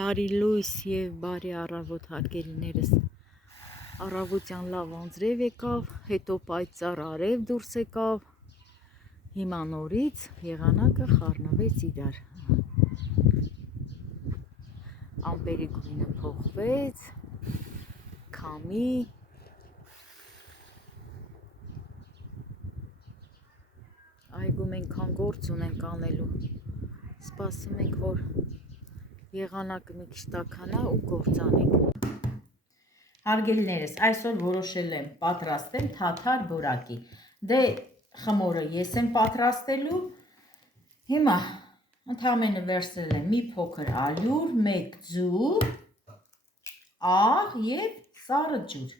Բարի լույս և բարի առավոտ հարգելիներս, առավոտյան լավ անձրև եկավ, հետո պայծառ արև դուրս եկավ, հիմա նորից եղանակը խառնվեց իրար, ամպերի գույնը փոխվեց, քամի, այգում ենքան գործ ունենք անելու, սպասում ենք, որ եղանակը մի քիչ տաքանա ու գործանենք։ Հարգելիներս, այսօր որոշել եմ պատրաստել թաթար բորակի։ Դե խմորը ես եմ պատրաստելու։ Հիմա ընդամենը վերցրել եմ մի փոքր ալյուր, 1 ձու, աղ և սառը ջուր։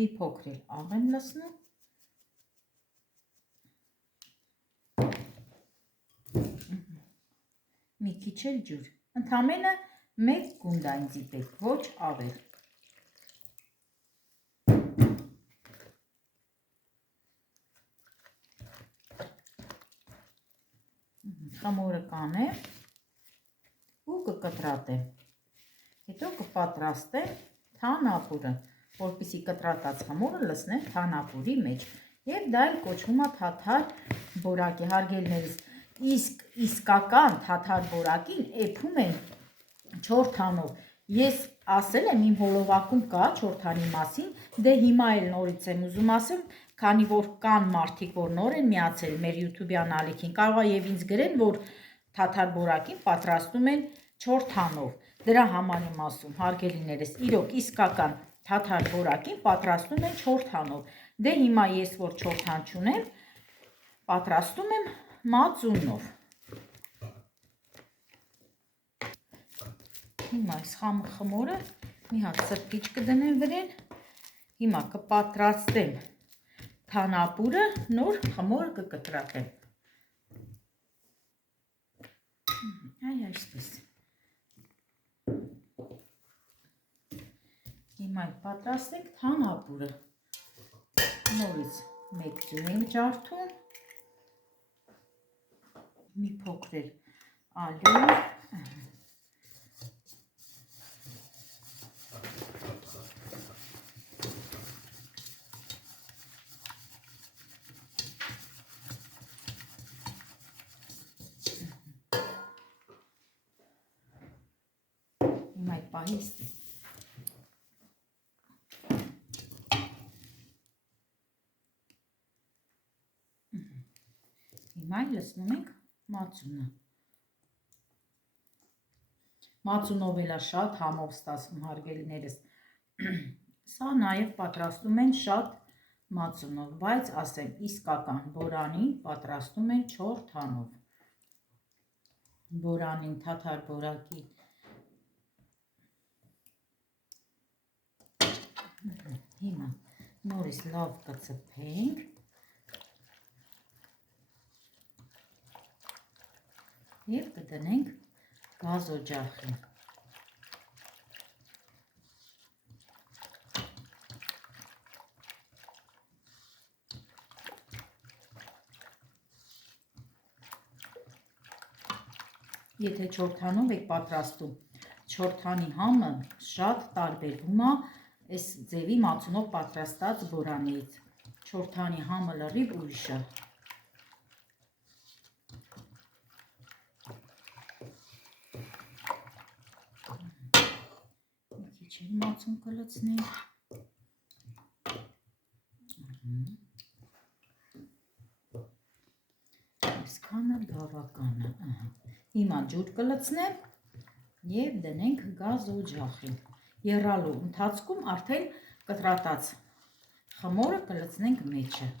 Մի փոքր էլ աղ եմ լցնում։ Մի քիչ էլ ջուր, ընդամենը 1 գունդա ինձի պետք, ոչ ավել։ Խմորը կանեմ ու կկտրատեմ, հետո կպատրաստեմ թանապուրը, որպեսզի կտրատած խմորը լցնեմ թանապուրի մեջ, և դա էլ կոչվում է թաթար բորակի, հարգելիներս, իսկ իսկական թաթար բորակին էփում են չորթանով։ Ես ասել եմ, իմ հոլովակում կա չորթանի մասին, դե հիմա էլ նորից եմ ուզում ասեմ, քանի որ կան մարդիկ, որ նոր են միացել մեր յութուբյան ալիքին, կարող է և ինձ գրեն, որ թաթար բորակին պատրաստում են չորթանով, դրա համար եմ ասում, հարգելիներս, իրոք իսկական թաթար բորակին պատրաստում են չորթանով, դե հիմա ես որ չորթան չունեմ, պատրաստում եմ մածունով։ Հիմա այս խմորը մի հատ սրբիչ կդնեմ վրեն, հիմա կպատրաստեմ թանապուրը, նոր խմորը կկտրատեմ։ Այ այսպես։ Հիմա պատրաստենք թանապուրը, նորից 1 ձու ենք ջարդում, մի փոքր էլ ալյուր, հիմա այդ պահից հիմա լցնում ենք մածունը։ Մածունով էլ է շատ համով ստացվում, հարգելիներս, սա նաև պատրաստում են շատ մածունով, բայց ասեմ, իսկական բորանին պատրաստում են չորթանով։ Բորանին, թաթար բորակի հիմա նորից լավ կցփենք և կդնենք գազօջախին։ Եթե չորթանով եք պատրաստում, չորթանի համը շատ տարբերվում է այս ձևի մածունով պատրաստած բորանից, չորթանի համը լրիվ ուրիշ է։ Մի քիչ էլ մածուն կլցնենք։ Այսքանը բավական է։ Հիմա ջուր կլցնեմ և դնենք գազօջախին։ Եռալու ընթացքում արդեն կտրատած խմորը կլցնենք մեջը։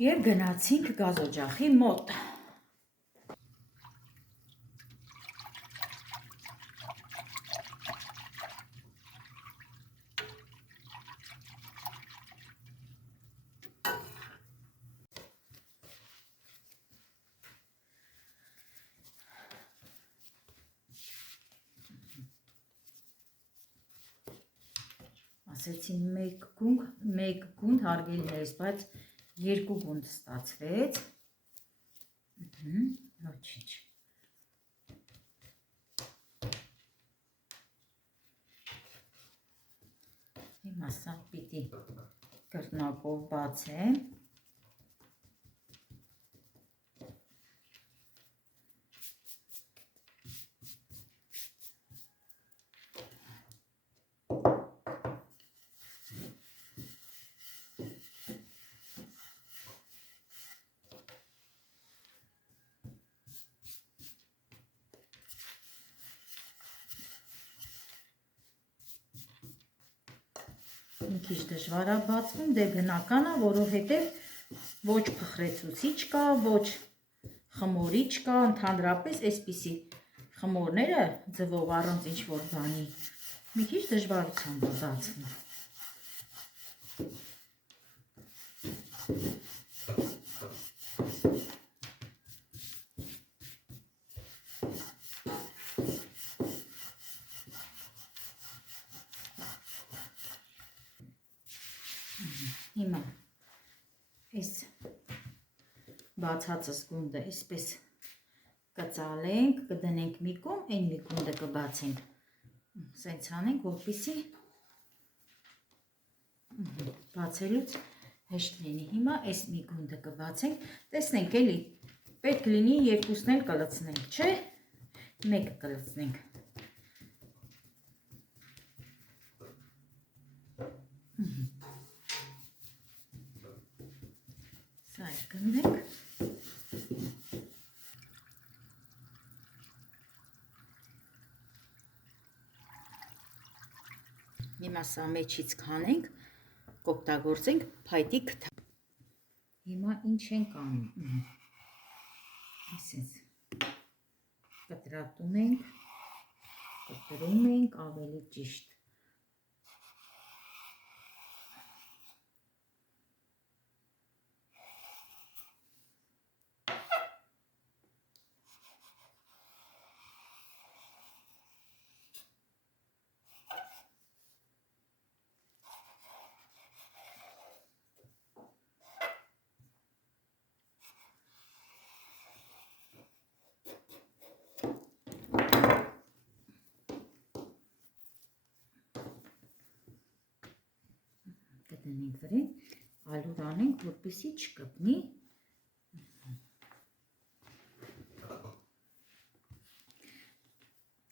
Եվ գնացինք գազօջախի մոտ։ ասեցի մեկ գունդ հարգելիներս, բայց երկու գունդ ստացվեց, ոչինչ, հիմա սա պիտի կրտնակով բացեմ, մի քիչ դժվար է բացվում, դե բնական է, որովհետև ոչ փխրեցուցիչ կա, ոչ խմորիչ կա, ընդհանրապես այսպիսի խմորները ձվով առանց ինչ-որ բանի մի քիչ դժվարությամբ է բացվում։ Հիմա այս բացածս գունդը այսպես կծալենք, կդնենք մի կողմ, այն մի գունդը կբացենք, սենց անենք, որպեսզի բացելուց հեշտ լինի։ Հիմա այս մի գունդը կբացենք, տեսնենք էլի, պետք լինի երկուսն էլ կլցնենք, չէ, մեկը կլցնենք։ Սա էլ կնենք։ Հիմա սա մեջից քանենք, կօգտագործենք փայտի քթա։ Հիմա ինչ ենք անում։ Այսպես կտրատում ենք, կտրում ենք ավելի ճիշտ։ Կդնենք վրան, ալուր անենք, որպեսզի չկպնի։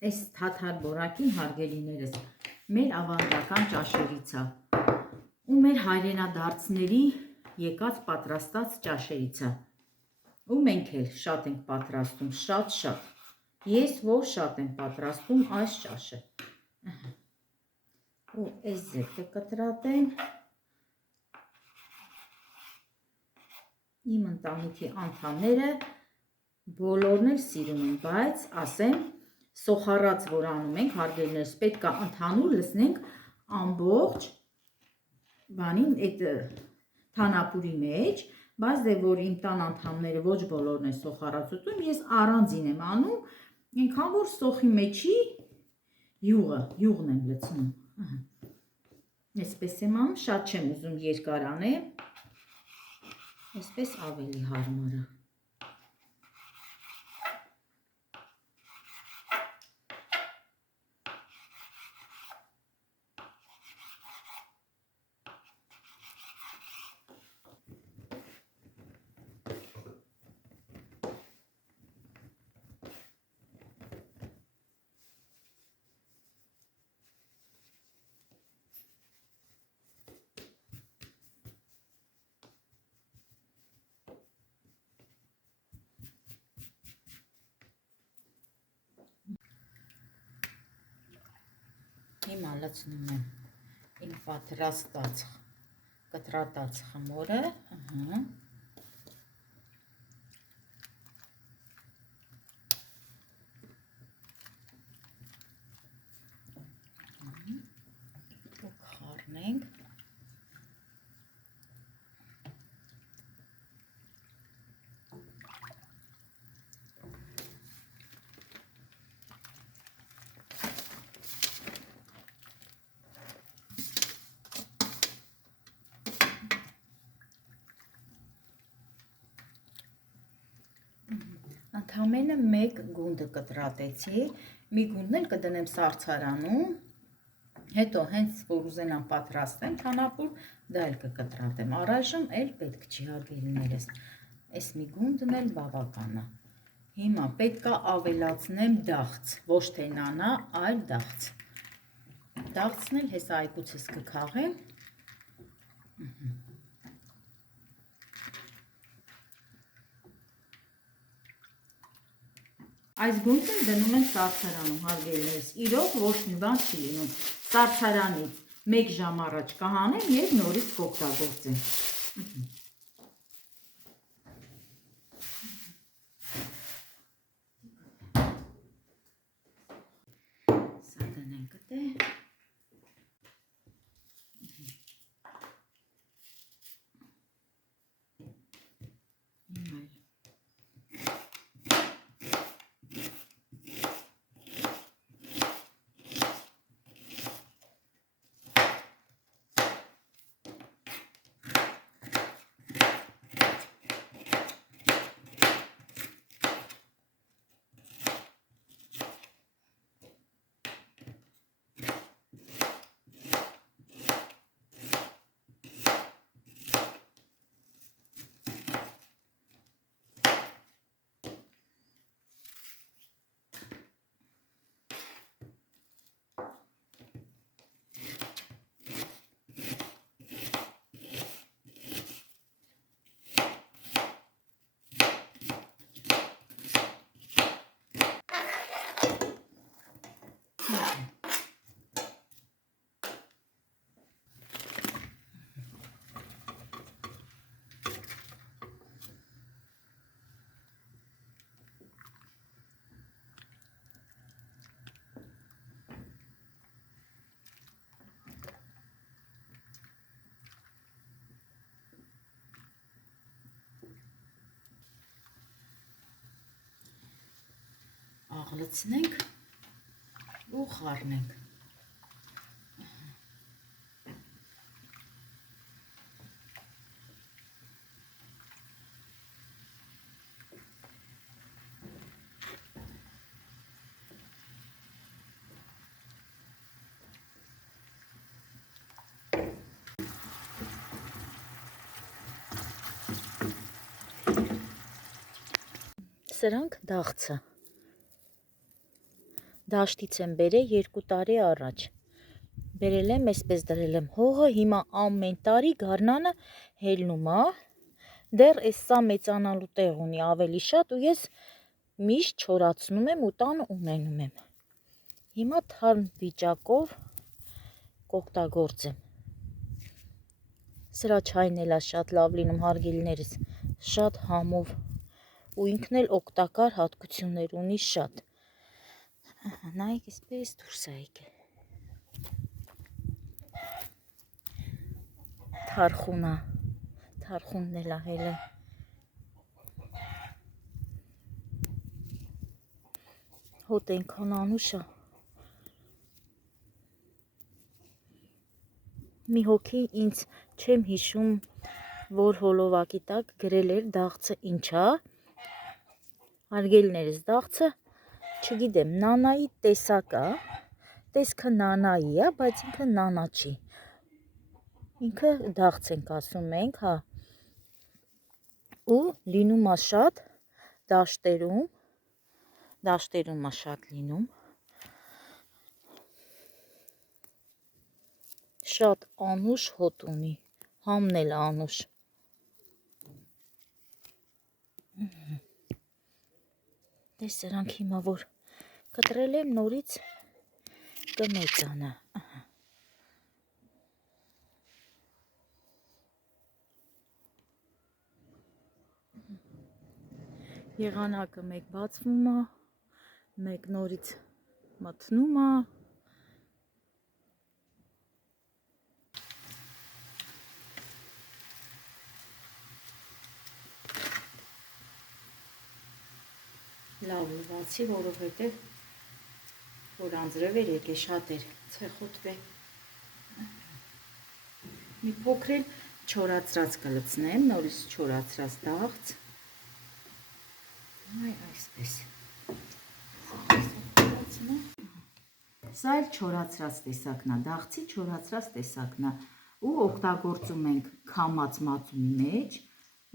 Այս թաթար բորակին հարգելիներս մեր ավանդական ճաշերից է ու մեր հայրենադարձների եկած պատրաստած ճաշերից է ու մենք էլ շատ ենք պատրաստում, շատ, ես որ շատ եմ պատրաստում այս ճաշը ու այս ձև կկտրատեմ, իմ ընտանիքի անդամները բոլորն էլ սիրում են, բայց ասեմ, սոխառած որ անում ենք, հարգելիներս, պետք է ընդհանուր լցնենք ամբողջ բանին, այդ թանապուրի մեջ, բայց դե որ իմ տան անդամները ոչ բոլորն են սոխառած ուտում, ես առանձին եմ անում, այնքան որ սոխի մեջի յուղն եմ լցնում, այսպես եմ անում, շատ չեմ ուզում երկար անեմ, այսպես ավելի հարմար է։ Հիմա լցնում եմ իմ պատրաստած կտրատած խմորը, ու խառնենք, ընդամենը մեկ գունդը կտրատեցի, մի գունդն էլ կդնեմ սառցարանում, հետո հենց որ ուզենամ պատրաստեմ թանապուր, դա էլ կկտրատեմ, առայժմ էլ պետք չի հարգելիներս, այս մի գունդն էլ բավական է, հիմա պետք է ավելացնեմ դաղց, ոչ թե նանա, այլ դաղց, դաղցն էլ հեսա այգուցս կքաղեմ, այս գունդն դնում են սառցարանում, հարգելիներս, իրոք ոչ մի բան չի լինում, սառցարանից 1 ժամ առաջ կհանեմ և նորից կօգտագործեմ։ Սա դնենք դե։ Աղլցնենք ու խառնենք։ Սրանք դաղցը։ Դաշտից եմ բերել 2 տարի առաջ։ Բերել եմ, այսպես դրել եմ հողը, հիմա ամեն տարի գարնանը հելնում է։ Դեռ այս սա մեծանալու տեղ ունի ավելի շատ ու ես միշտ չորացնում եմ ու տանը ունենում եմ։ Հիմա թարմ վիճակով կօգտագործեմ։ Սրա չայն էլ է շատ լավ լինում, հարգելիներս, շատ համով ու ինքն էլ օգտակար հատկություններ ունի շատ։ Նայեք, այսպես դուրս է եկել։ Թարխուն է, թարխունն էլ ահել է։ Հոտ ենքան անուշ է։ Մի հոգի ինձ չեմ հիշում, որ հոլովակի տակ գրել էր դաղցը ինչ է։ Հարգելիներս, դաղցը, չգիտեմ, նանայի տեսակ է, տեսքը նանայի է, բայց ինքը նանա չի։ Ինքը դաղց ենք ասում մենք, հա։ Ու լինում է շատ դաշտերում, դաշտերում է շատ լինում։ Շատ անուշ հոտ ունի, համն էլ անուշ։ Դե սրանք հիմա որ կտրել եմ նորից կմեծանա։ Եղանակը մեկ բացվում է, մեկ նորից մթնում է։ Լավ լվացի, որովհետև որ անձրև էր եկե շատ էր ցեխոտվել։ Մի փոքր էլ չորացրած կլցնեմ, նորից չորացրած դաղց։ Այ այսպես։ Սա էլ չորացրած տեսակն է, դաղցի չորացրած տեսակն է ու օգտագործում ենք քամած մածունի մեջ,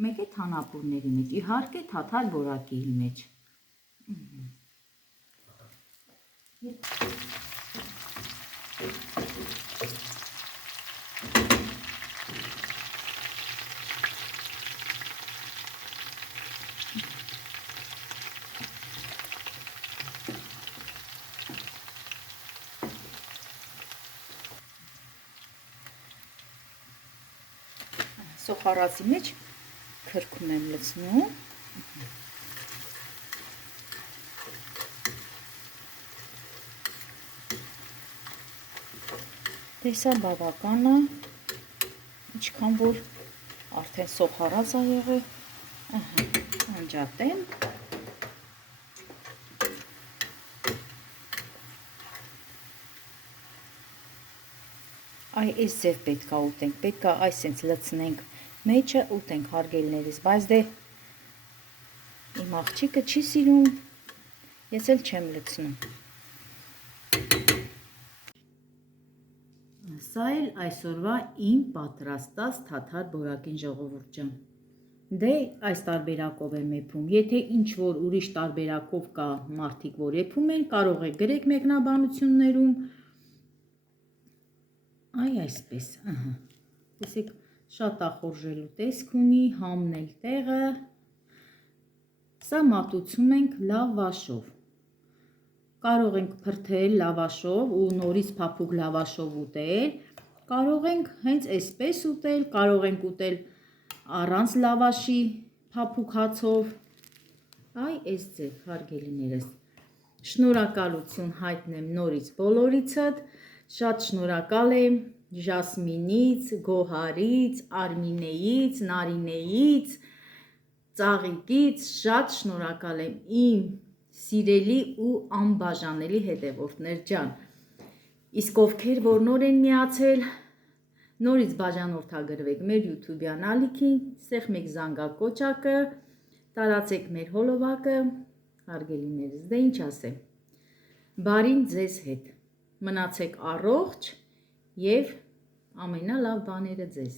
մեկ է թանապուրների մեջ, իհարկե թաթար բորակի մեջ։ Սոխարածի մեջ քրքում եմ լցնում։ Տեսա բավական է, ինչքան որ արդեն սոխարած է եղել, անջատեմ։ Այ այս ձև պետք է ուտենք, պետք է այսենց լցնենք մեջը ուտենք հարգելիներիս, բայց դե իմ աղջիկը չի սիրում, ես էլ չեմ լցնում։ Սա էլ այսօրվա իմ պատրաստած թաթար բորակին ժողովուրդ ջան։ Դե այս տարբերակով եմ եփում, եթե ինչ-որ ուրիշ տարբերակով կա մարդիկ, որ եփում են, կարող եք գրեք մեկնաբանություններում։ Այ այսպես, տեսեք, շատ ախորժելու տեսք ունի, համն էլ տեղը, սա մատուցում ենք լավաշով, կարող ենք փրթել լավաշով ու նորից փափուկ լավաշով ուտել, կարող ենք հենց այսպես ուտել, կարող ենք ուտել առանց լավաշի փափուկ հացով, այ այս ձև հարգելիներս, շնորհակալություն հայտնեմ նորից բոլորիցդ, շատ շնորհակալ եմ Ժասմինից, Գոհարից, Արմինեից, Նարինեից, Ծաղիկից, շատ շնորհակալ եմ իմ սիրելի ու անբաժանելի հետևորդներ ջան, իսկ ովքեր որ նոր են միացել, նորից բաժանորդագրվեք մեր YouTube-յան ալիքին, սեղմեք զանգակոճակը, տարածեք մեր հոլովակը, հարգելիներս, դե ինչ ասեմ, բարին ձեզ հետ, մնացեք առողջ և ամենալավ բաները ձեզ։